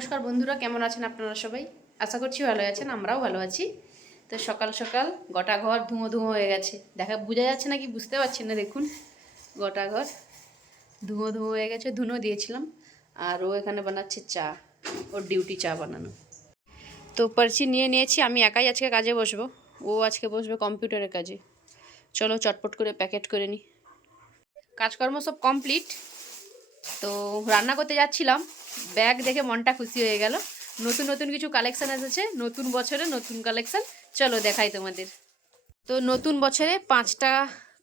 নমস্কার বন্ধুরা, কেমন আছেন আপনারা সবাই? আশা করছি ভালো আছেন, আমরাও ভালো আছি। তো সকাল সকাল গোটা ঘর ধুঁয়ো ধুঁয়ো হয়ে গেছে। দেখা, বোঝা যাচ্ছে নাকি বুঝতে পারছেন না, দেখুন। গোটা ঘর ধুঁয়ো ধুঁয়ো হয়ে গেছে, ধুনো দিয়েছিলাম। আর ও এখানে বানাচ্ছে চা ওর ডিউটি চা বানানো। তো পার্চি নিয়ে নিয়েছি, আমি একাই আজকে কাজে বসবো। ও আজকে বসবে কম্পিউটারের কাজে। চলো চটপট করে প্যাকেট করে নিই কাজকর্ম সব কমপ্লিট। তো রান্না করতে যাচ্ছিলাম। ব্যাগ দেখে মনটা খুশি হয়ে গেল। নতুন নতুন কিছু কালেকশন এসেছে নতুন বছরে নতুন কালেকশন চলো দেখাই তোমাদের। তো নতুন বছরে পাঁচটা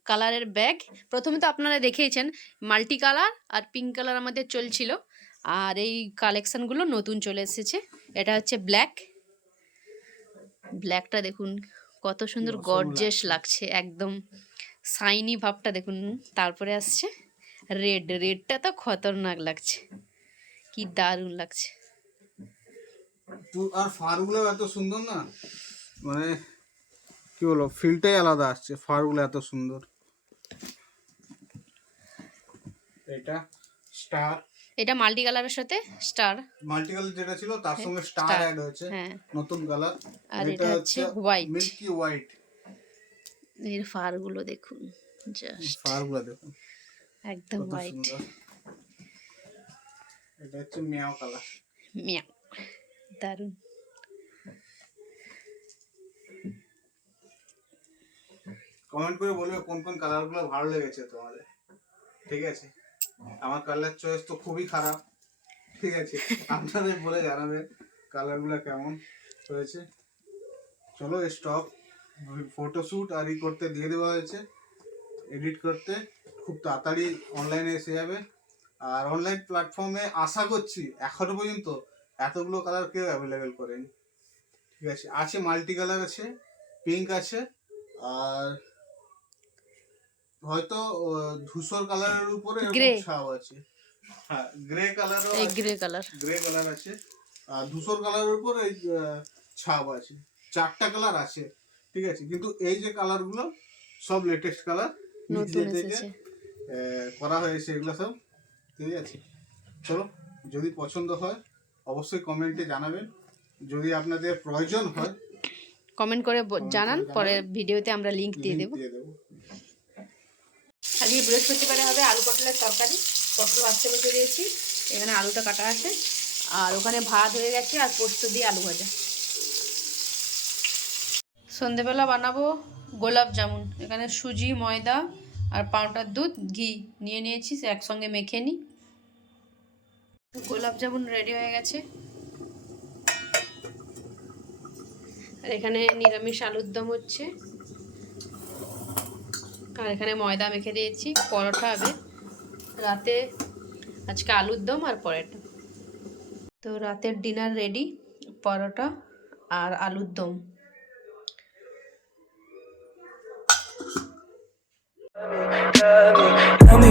কালারের ব্যাগ। প্রথমে তো আপনারা দেখেইছেন মাল্টি কালার আর পিঙ্ক কালার আমাদের চলছিল। আর এই কালেকশানগুলো নতুন চলে এসেছে। এটা হচ্ছে ব্ল্যাক ব্ল্যাকটা দেখুন কত সুন্দর গর্জেস লাগছে। একদম সাইনি ভাবটা দেখুন তারপরে আসছে রেড রেডটা তো খতরনাক লাগছে। কি দারুণ লাগছে। আর ফারগুলো এত সুন্দর না? মানে কি বলব ফিলটাই আলাদা আসছে ফারগুলো এত সুন্দর। এটা স্টার এটা মাল্টি কালারের সাথে স্টার মাল্টি কালার যেটা ছিল তার সঙ্গে স্টার অ্যাড হয়েছে হ্যাঁ। নতুন কালার আর এটা হচ্ছে white। মিল্কি হোয়াইট এর ফারগুলো দেখুন জাস্ট ফারগুলো দেখুন। একদম হোয়াইট এটা হচ্ছে মিয়াও কালার। মিয়া। দারুণ। কমেন্ট করে বলবে কোন কোন কালারগুলো ভালো লেগেছে তোমাদের। ঠিক আছে? আমার কালার চয়েস তো খুবই খারাপ। ঠিক আছে? আপনাদের বলে জানাবেন কালারগুলো কেমন হয়েছে। চলো স্টক ফটোশ্যুট আর ই করতে দিয়ে দেওয়া হয়েছে। এডিট করতে খুব তাড়াতাড়ি অনলাইনে এসে যাবে। আর অনলাইন প্ল্যাটফর্মে আশা করছি এখনও পর্যন্ত এতগুলো কালার কেউ অ্যাভেলেবেল করেনি। ঠিক আছে আছে মাল্টি কালার আছে পিঙ্ক আছে আর হয়তো ধূসর কালারের উপরে। ছাপ আছে। হ্যাঁ গ্রে কালারও গ্রে কালার গ্রে কালার আছে আর ধূসর কালারের উপর এই ছাপ আছে। চারটা কালার আছে ঠিক আছে কিন্তু এই যে কালারগুলো সব লেটেস্ট কালার নতুন থেকে করা হয়েছে এগুলো সব। ঠিক আছে চলো যদি পছন্দ হয় অবশ্যই কমেন্টে জানাবেন। যদি আপনাদের প্রয়োজন হয় কমেন্ট করে জানান পরে ভিডিওতে আমরা লিংক দিয়ে দেবো। আজকে বৃহস্পতিবারে হবে আলু পটলের তরকারি। পটল ভাজতে বসে দিয়েছি। এখানে আলুটা কাটা আছে। আর ওখানে ভাত হয়ে গেছে আর পোস্ত দিয়ে আলু ভাজা। সন্ধেবেলা বানাবো গোলাপ জামুন। এখানে সুজি ময়দা আর পাউডার দুধ ঘি নিয়ে নিয়েছি। একসঙ্গে মেখে নিই। গোলাপ জামুন রেডি হয়ে গেছে। আর এখানে নিরামিষ আলুর দম হচ্ছে। আর এখানে ময়দা মেখে দিয়েছি, পরোটা হবে। রাতে আজকে আলুর দম আর পরোটা। তো রাতের ডিনার রেডি পরোটা আর আলুর দম। Tell me